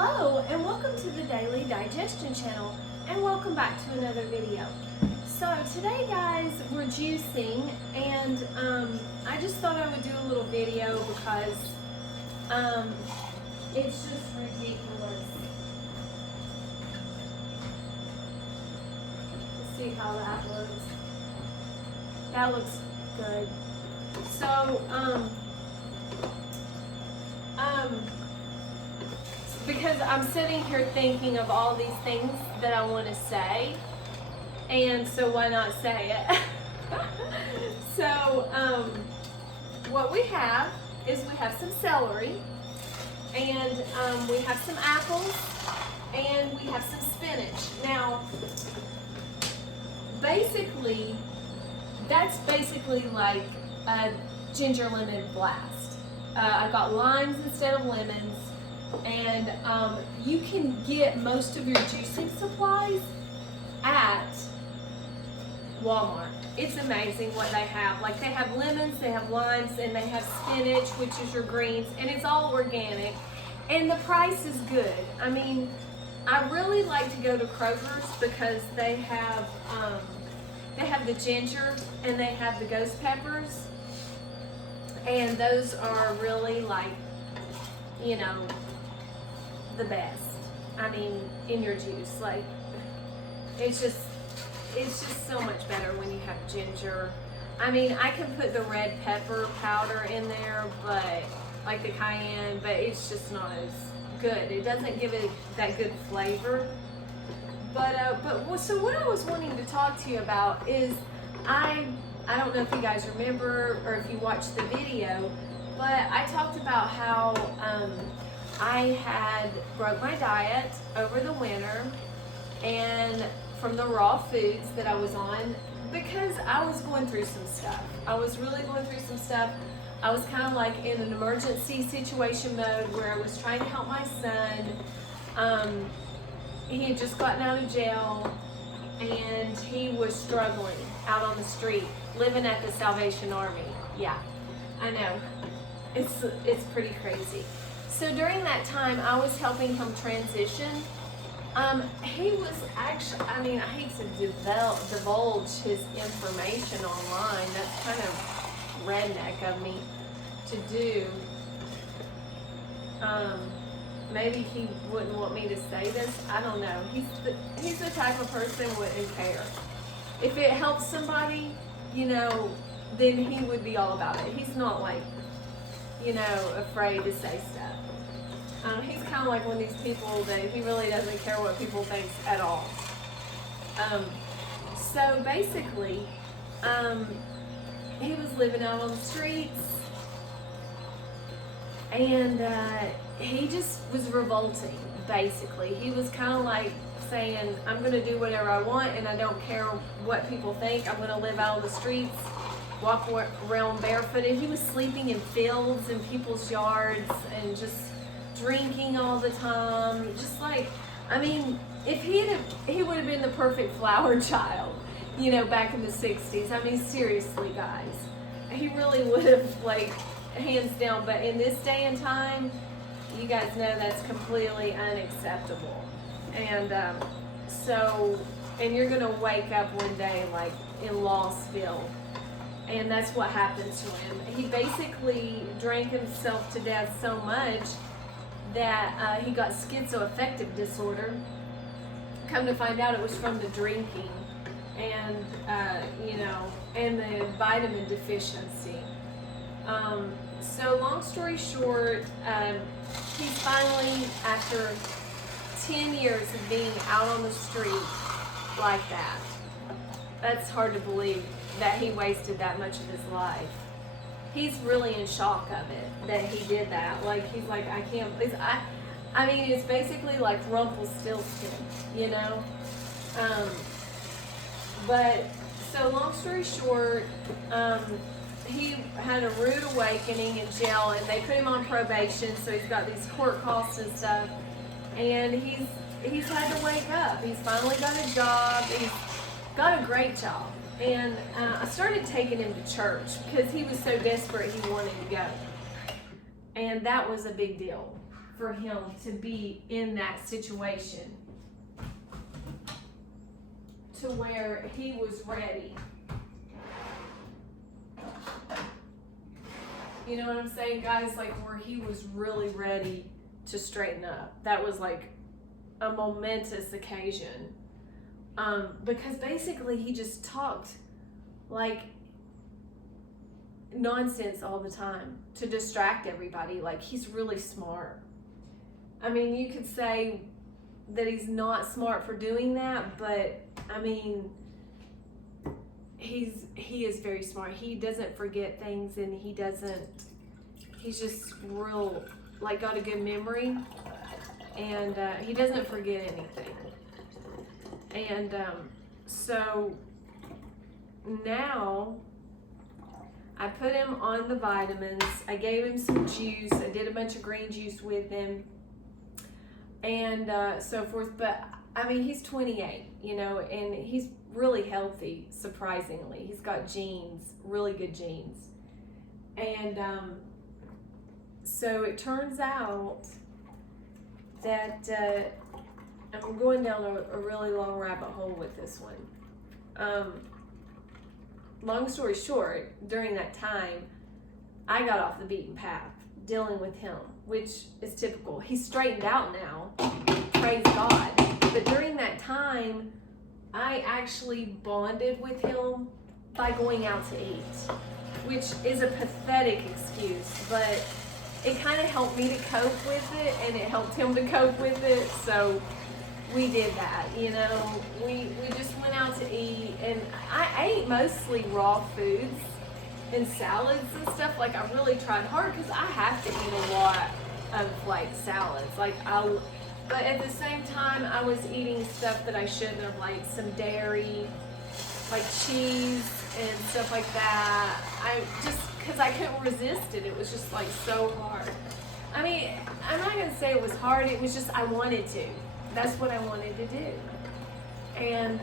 Hello and welcome to the Daily Digestion channel and welcome back to another video. So today guys, we're juicing and I just thought I would do a little video because it's just ridiculous. Let's see how that looks. That looks good. So because I'm sitting here thinking of all these things that I want to say, and so why not say it? So what we have is we have some celery, and we have some apples, and we have some spinach. Now basically that's basically like a ginger lemon blast. I got limes instead of lemons. And you can get most of your juicing supplies at Walmart. It's amazing what they have. Like they have lemons, they have limes, and they have spinach, which is your greens, and it's all organic. And the price is good. I mean, I really like to go to Kroger's because they have the ginger and they have the ghost peppers, and those are really like, you know, the best. I mean, in your juice, like it's just so much better when you have ginger. I mean, I can put the red pepper powder in there, but like the cayenne, but it's just not as good. It doesn't give it that good flavor. But so what I was wanting to talk to you about is I don't know if you guys remember or if you watched the video, but I talked about how I had broke my diet over the winter and from the raw foods that I was on because I was going through some stuff. I was really going through some stuff. I was kind of like in an emergency situation mode where I was trying to help my son. He had just gotten out of jail and he was struggling out on the street, living at the Salvation Army. Yeah, I know. It's pretty crazy. So during that time, I was helping him transition. He was actually, I mean, I hate to divulge his information online. That's kind of redneck of me to do. Maybe he wouldn't want me to say this. I don't know. He's the type of person who wouldn't care. If it helps somebody, you know, then he would be all about it. He's not like, you know, afraid to say stuff. He's kind of like one of these people that he really doesn't care what people think at all. So basically, he was living out on the streets, and he just was revolting, basically. He was kind of like saying, I'm going to do whatever I want, and I don't care what people think. I'm going to live out on the streets, walk around barefooted. He was sleeping in fields and people's yards and just drinking all the time. Just like, I mean, if he would have been the perfect flower child, you know, back in the 60s. I mean, seriously, guys. He really would have, like, hands down. But in this day and time, you guys know that's completely unacceptable. And and you're going to wake up one day, like, in Lossville. And that's what happened to him. He basically drank himself to death so much that he got schizoaffective disorder. Come to find out, it was from the drinking and, you know, and the vitamin deficiency. So long story short, he's finally, after 10 years of being out on the street like that, that's hard to believe that he wasted that much of his life. He's really in shock of it, that he did that. Like, he's like, I can't, I mean, it's basically like Rumpelstiltskin, you know? But, so long story short, he had a rude awakening in jail, and they put him on probation, so he's got these court costs and stuff, and he's had to wake up. He's finally got a job. He's got a great job. And I started taking him to church because he was so desperate he wanted to go. And that was a big deal for him to be in that situation to where he was ready. You know what I'm saying, guys? Like where he was really ready to straighten up. That was like a momentous occasion. Because basically he just talked like nonsense all the time to distract everybody. Like he's really smart. I mean, you could say that he's not smart for doing that, but I mean, he is very smart. He doesn't forget things, and he's just real, like got a good memory, and he doesn't forget anything. And so now I put him on the vitamins. I gave him some juice. I did a bunch of green juice with him and so forth. But I mean, he's 28, you know, and he's really healthy, surprisingly. He's got genes, really good genes. And so it turns out that I'm going down a really long rabbit hole with this one. Long story short, during that time, I got off the beaten path dealing with him, which is typical. He's straightened out now, praise God. But during that time, I actually bonded with him by going out to eat, which is a pathetic excuse, but it kind of helped me to cope with it, and it helped him to cope with it. So we did that, you know. We just went out to eat, and I ate mostly raw foods and salads and stuff. Like I really tried hard because I have to eat a lot of like salads. But at the same time, I was eating stuff that I shouldn't have, like some dairy, like cheese and stuff like that. I just, because I couldn't resist it. It was just like so hard. I mean, I'm not going to say it was hard. It was just I wanted to. That's what I wanted to do. And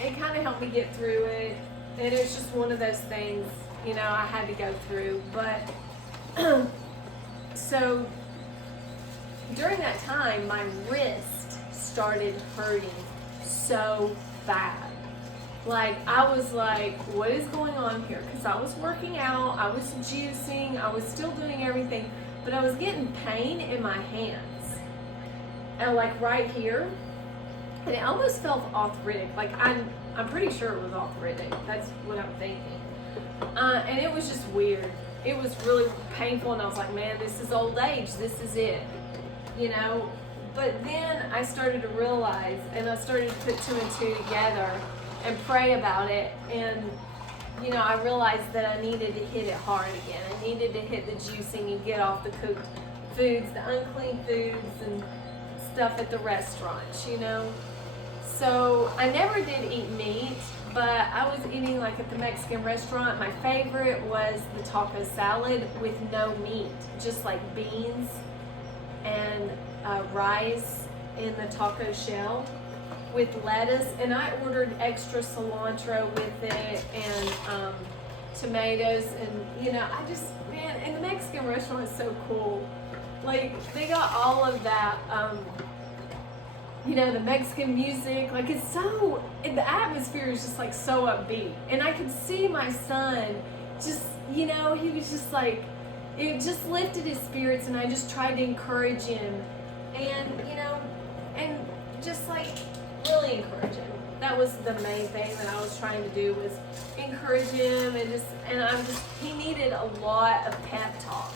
it kind of helped me get through it. And it was just one of those things, you know, I had to go through. But so during that time, my wrist started hurting so bad. Like, I was like, what is going on here? Because I was working out, I was juicing, I was still doing everything, but I was getting pain in my hands. And like right here, and it almost felt arthritic. Like I'm pretty sure it was arthritic. That's what I'm thinking. And it was just weird. It was really painful, and I was like, man, this is old age. This is it, you know. But then I started to realize, and I started to put two and two together and pray about it. And you know, I realized that I needed to hit it hard again. I needed to hit the juicing and get off the cooked foods, the unclean foods, and stuff at the restaurants, you know. So I never did eat meat, but I was eating like at the Mexican restaurant. My favorite was the taco salad with no meat, just like beans and rice in the taco shell with lettuce, and I ordered extra cilantro with it and tomatoes, and you know, I just, man, and the Mexican restaurant is so cool. Like, they got all of that, you know, the Mexican music, like it's so, the atmosphere is just like so upbeat. And I could see my son just, you know, he was just like, it just lifted his spirits, and I just tried to encourage him. And, you know, and just like really encourage him. That was the main thing that I was trying to do, was encourage him, and he needed a lot of pep talk.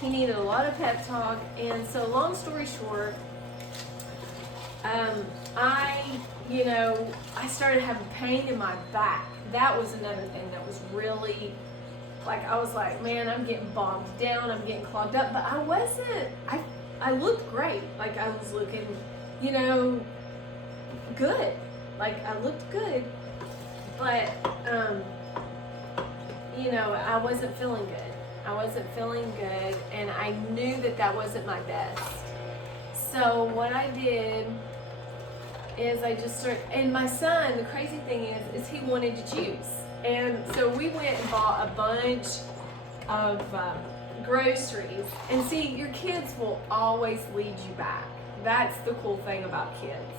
He needed a lot of pep talk. And so long story short, I started having pain in my back. That was another thing that was really, like, I was like, man, I'm getting bogged down, I'm getting clogged up, but I wasn't, I looked great. Like, I was looking, you know, good. Like, I looked good, but, you know, I wasn't feeling good. I wasn't feeling good, and I knew that that wasn't my best. So what I did is I just started, and my son, the crazy thing is he wanted to juice. And so we went and bought a bunch of groceries. And see, your kids will always lead you back. That's the cool thing about kids.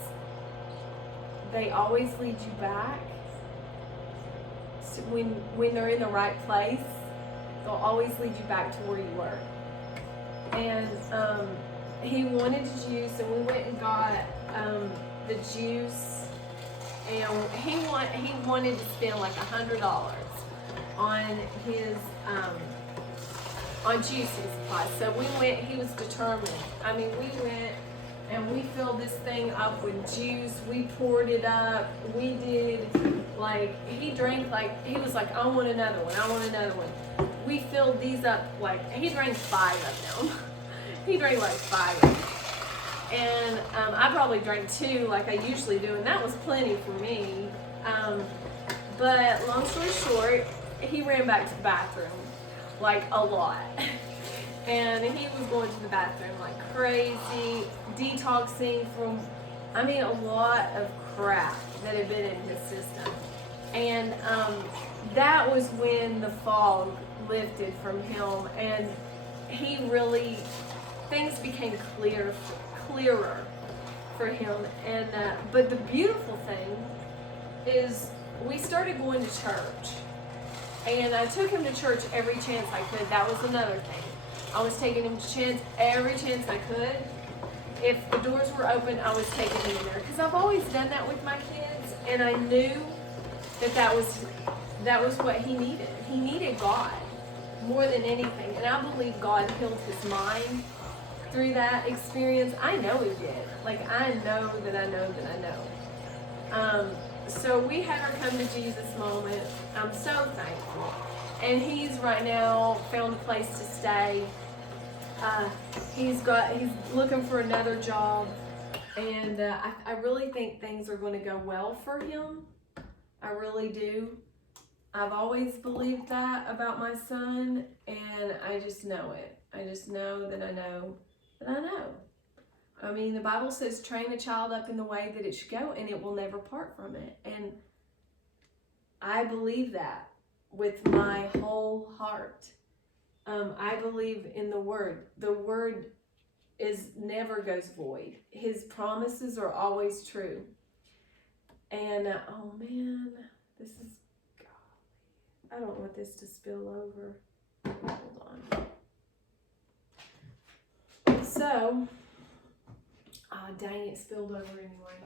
They always lead you back. So when they're in the right place, they'll always lead you back to where you were. And he wanted juice, and we went and got the juice, and he wanted to spend like $100 on his on juicing supplies. So we went. He was determined. I mean, we went and we filled this thing up with juice. We poured it up. We did, like, he drank, like, he was like, I want another one. I want another one. We filled these up, like, he drank 5 of them. He drank like 5 of them. And I probably drank 2 like I usually do, and that was plenty for me. But long story short, he ran back to the bathroom, like, a lot. And he was going to the bathroom like crazy, detoxing from, I mean, a lot of crap that had been in his system. And that was when the fog lifted from him, and he really, things became clearer for him. And but the beautiful thing is we started going to church, and I took him to church every chance I could. That was another thing. I was taking him to chance every chance I could. If the doors were open, I was taking him there, because I've always done that with my kids, and I knew that was what he needed. He needed God more than anything, and I believe God healed his mind through that experience. I know he did. Like, I know that I know that I know. So we had our come to Jesus moment. I'm so thankful. And he's right now found a place to stay. He's looking for another job, and I really think things are going to go well for him. I really do. I've always believed that about my son, and I just know it. I just know that I know that I know. I mean, the Bible says, train a child up in the way that it should go, and it will never part from it. And I believe that with my whole heart. I believe in the Word. The Word never goes void. His promises are always true. And oh man, this is, God, I don't want this to spill over. Hold on. So, dang, it spilled over anyway.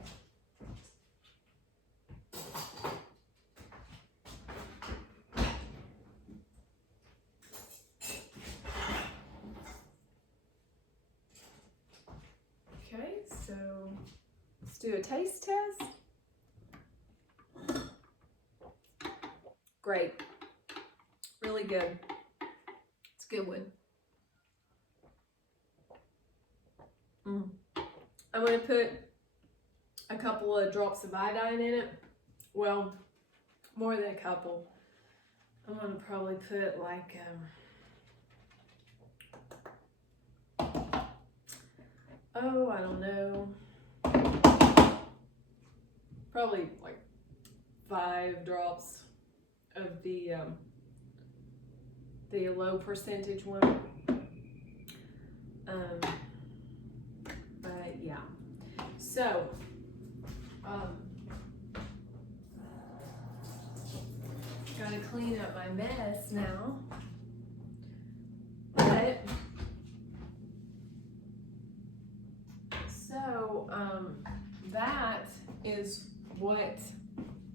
Okay, so let's do a taste test. Great. Really good. It's a good one. I'm going to put a couple of drops of iodine in it. Well, more than a couple. I'm going to probably put like I don't know, probably like 5 drops of the low percentage one. But yeah, so gotta clean up my mess now. But so that is what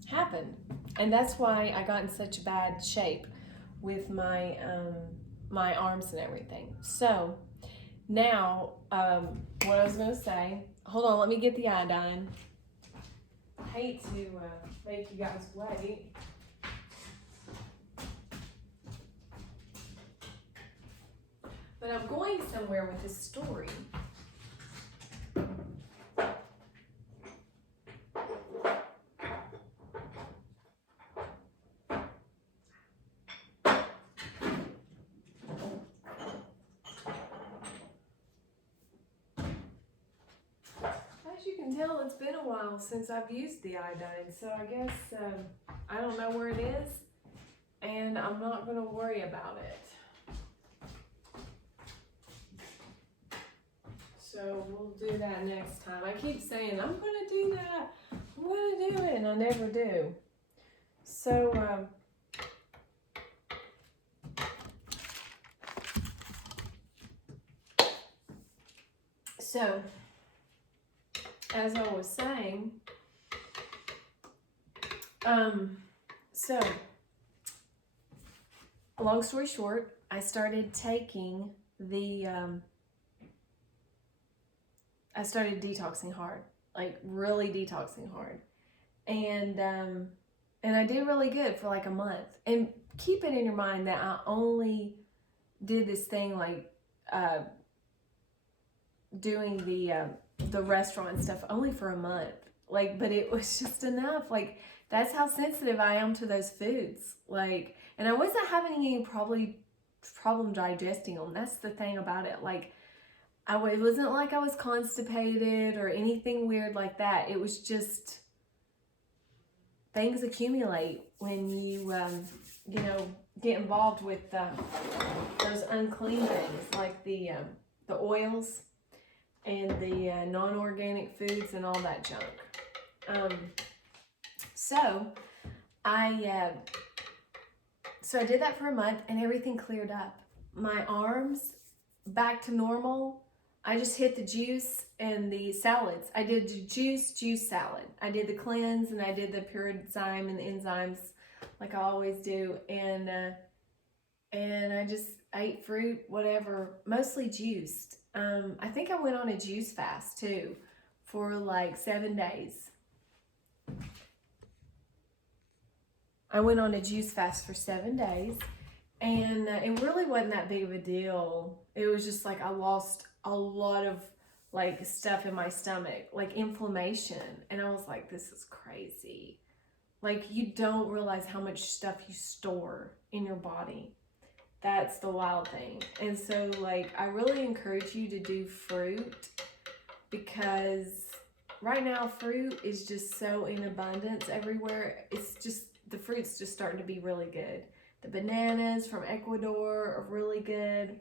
happened, and that's why I got in such bad shape with my my arms and everything. So now what I was going to say, hold on, let me get the iodine. I hate to make you guys wait. But I'm going somewhere with this story. As you can tell, it's been a while since I've used the iodine, so I guess I don't know where it is, and I'm not going to worry about it. So we'll do that next time. I keep saying, I'm going to do that. I'm going to do it, and I never do. So, as I was saying, so, long story short, I started taking the, I started detoxing hard, like really detoxing hard. And I did really good for like a month. And keep it in your mind that I only did this thing like doing the restaurant stuff only for a month. Like, but it was just enough. Like, that's how sensitive I am to those foods. Like, and I wasn't having any problem digesting them. That's the thing about it. Like, it wasn't like I was constipated or anything weird like that. It was just things accumulate when you, get involved with those unclean things like the oils and the non-organic foods and all that junk. So I did that for a month and everything cleared up. My arms back to normal. I just hit the juice and the salads. I did the juice salad. I did the cleanse and I did the pure enzyme and the enzymes like I always do. And I just ate fruit, whatever, mostly juiced. I think I went on a juice fast too for like 7 days. I went on a juice fast for 7 days, and it really wasn't that big of a deal. It was just like I lost a lot of like stuff in my stomach, like inflammation, and I was like, this is crazy. Like, you don't realize how much stuff you store in your body. That's the wild thing. And so like I really encourage you to do fruit, because right now fruit is just so in abundance everywhere. It's just, the fruit's just starting to be really good. The bananas from Ecuador are really good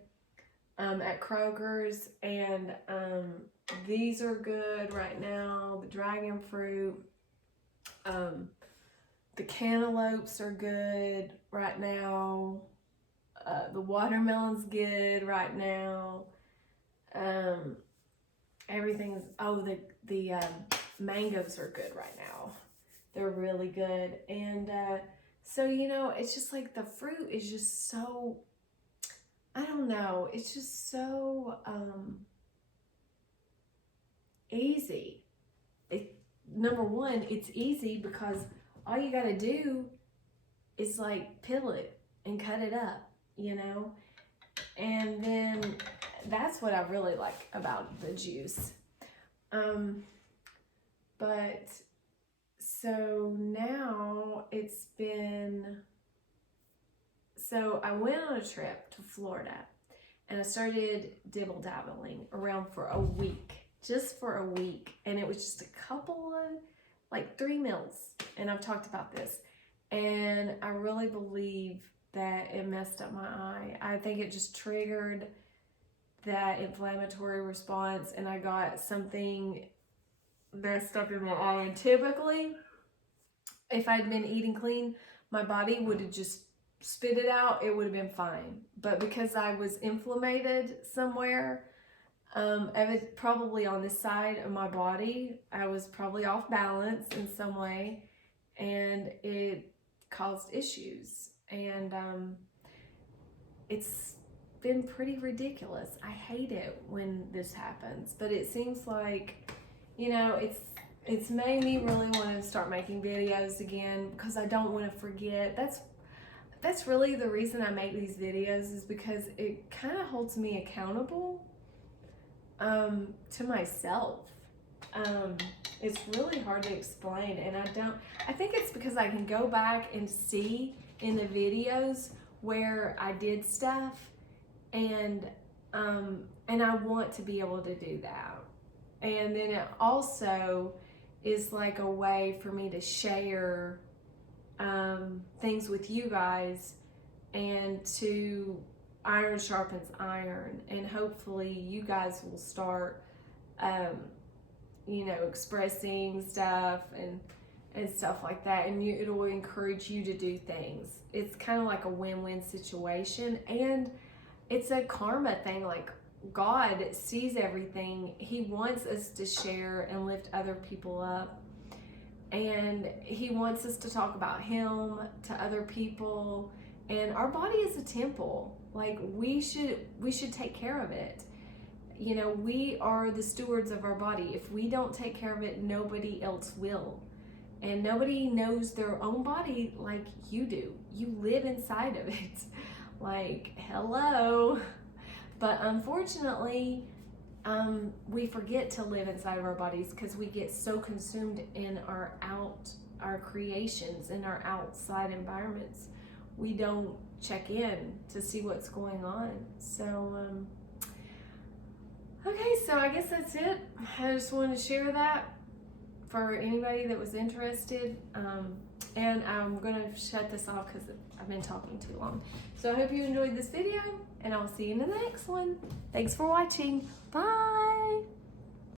at Kroger's, and these are good right now. The dragon fruit, the cantaloupes are good right now. The watermelon's good right now. Everything's, the mangoes are good right now. They're really good. And so, it's just like the fruit is just so, I don't know, it's just so easy. Number one, it's easy because all you got to do is like peel it and cut it up. And then that's what I really like about the juice. But so now so I went on a trip to Florida and I started dibble-dabbling around for a week, just for a week. And it was just a couple of, like 3 meals. And I've talked about this. And I really believe that it messed up my eye. I think it just triggered that inflammatory response and I got something messed up in my eye. And typically, if I'd been eating clean, my body would have just spit it out. It would have been fine. But because I was inflamed somewhere, I was probably on this side of my body, I was probably off balance in some way, and it caused issues. And it's been pretty ridiculous. I hate it when this happens, but it seems like, it's made me really want to start making videos again, because I don't want to forget. That's really the reason I make these videos, is because it kind of holds me accountable to myself. It's really hard to explain, and I think it's because I can go back and see in the videos where I did stuff, and I want to be able to do that. And then it also is like a way for me to share things with you guys, and to iron sharpens iron, and hopefully you guys will start you know, expressing stuff and stuff like that, and it'll encourage you to do things. It's kind of like a win-win situation, and it's a karma thing. Like, God sees everything. He wants us to share and lift other people up, and he wants us to talk about him to other people. And our body is a temple. Like, we should take care of it. You know, we are the stewards of our body. If we don't take care of it, nobody else will. And nobody knows their own body like you do. You live inside of it. Like, hello. But unfortunately, we forget to live inside of our bodies because we get so consumed in our creations, in our outside environments. We don't check in to see what's going on. So, okay, so I guess that's it. I just wanted to share that for anybody that was interested. And I'm gonna shut this off because I've been talking too long. So I hope you enjoyed this video, and I'll see you in the next one. Thanks for watching. Bye.